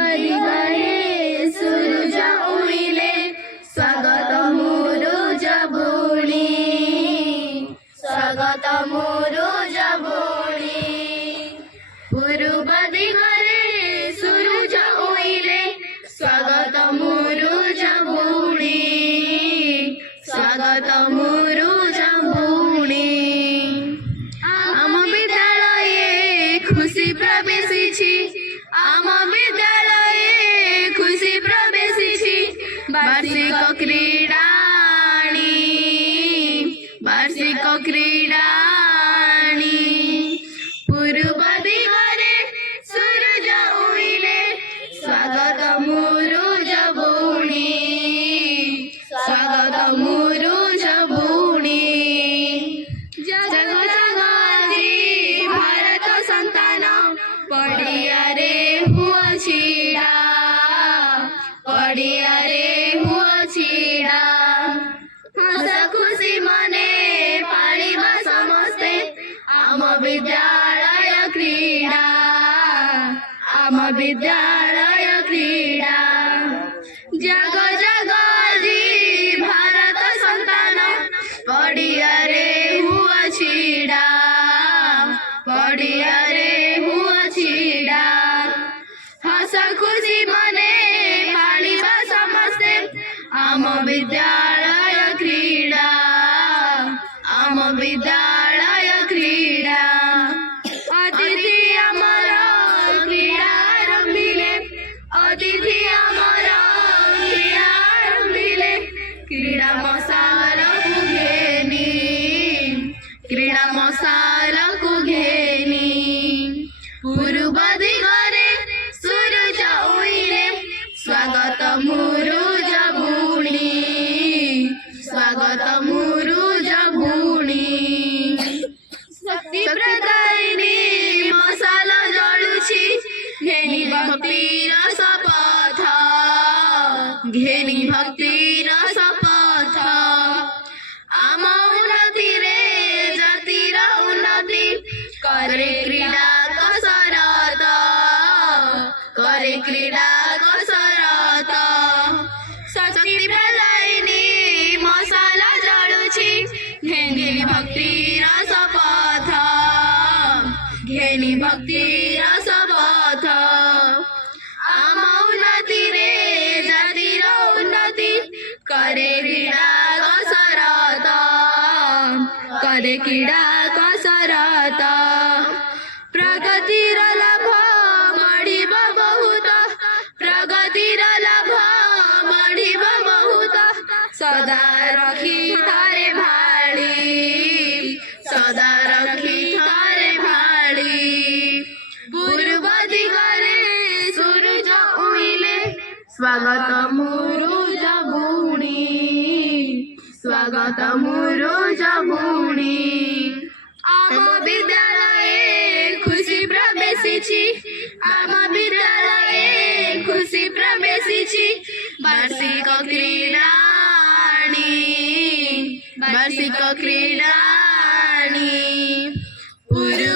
गए सूरज उइले स्वागत मुरुज बुणी स्वागत मुरुज बुणी पूर्व दिगरे सूरज उइले स्वागत मुरुज बुणी स्वागत मुरुज बुणी आम विद्यालये खुशी प्रवेशिछि आम विद्यालये खुशी प्रवेशिछि वार्षिक क्रीडाणी वार्षिक क्रीडाणी पूर्व दिगरे सूरज उइले स्वागत मुरुज बुणी स्वागत मुरुज बुणी जग जगती भारत संतान पड़िया रे हुआ छीड़ा पड़िया रे हुआ छीड़ा हस खुशी मने पालिबा समस्ते आम विद्यालय क्रीड़ा आम विद्यालय क्रीड़ा जग जगती भारत संतान पड़िया रे हुआ छीड़ा पड़िया रे हुआ छीड़ा हस खुशी मने पालिबा समस्ते आम विद्यालय क्रीड़ा आम विद्यालय क्रीड़ा अतिथि अमर क्रीड़ा आरंभिले अतिथि अमर क्रीड़ा आरंभिले क्रीड़ा मशाल को घेनी क्रीड़ा मशाल को घेनी पूर्व दिगरे सूरज उइले स्वागत मुरुज बुणी स्वागत मुरुज बुणी शक्ति प्रदायिनी मशाल जळुछि घेनी भक्तिर शपथ घेनी भक्तिर शपथ आम उन्नति रे जातिर उन्नति करे क्रीड़ा कसरत करे क्रीड़ा कसरत शक्ति प्रदायिनी मशाल जळुछि घेनी भक्तिर शपथ घेनी भक्तिर शपथ आम उन्नति रे जातिर उन्नति करे क्रीड़ा कसरत करे क्रीड़ा कसरत प्रगतिर लाभ मढिब बहुत प्रगतिर लाभ मढिब बहुत सदा रखी थारे भाड़ी सदा रखी थारे भाड़ी पूर्व दिगरे सूरज उइले स्वागत मुरुज बुणी स्वागत मुरुज बुणी आम विद्यालये खुशी प्रवेशिछि आम विद्यालये खुशी प्रवेशिछि वार्षिक क्रीडाणी वार्षिक क्रीडाणी पूर्व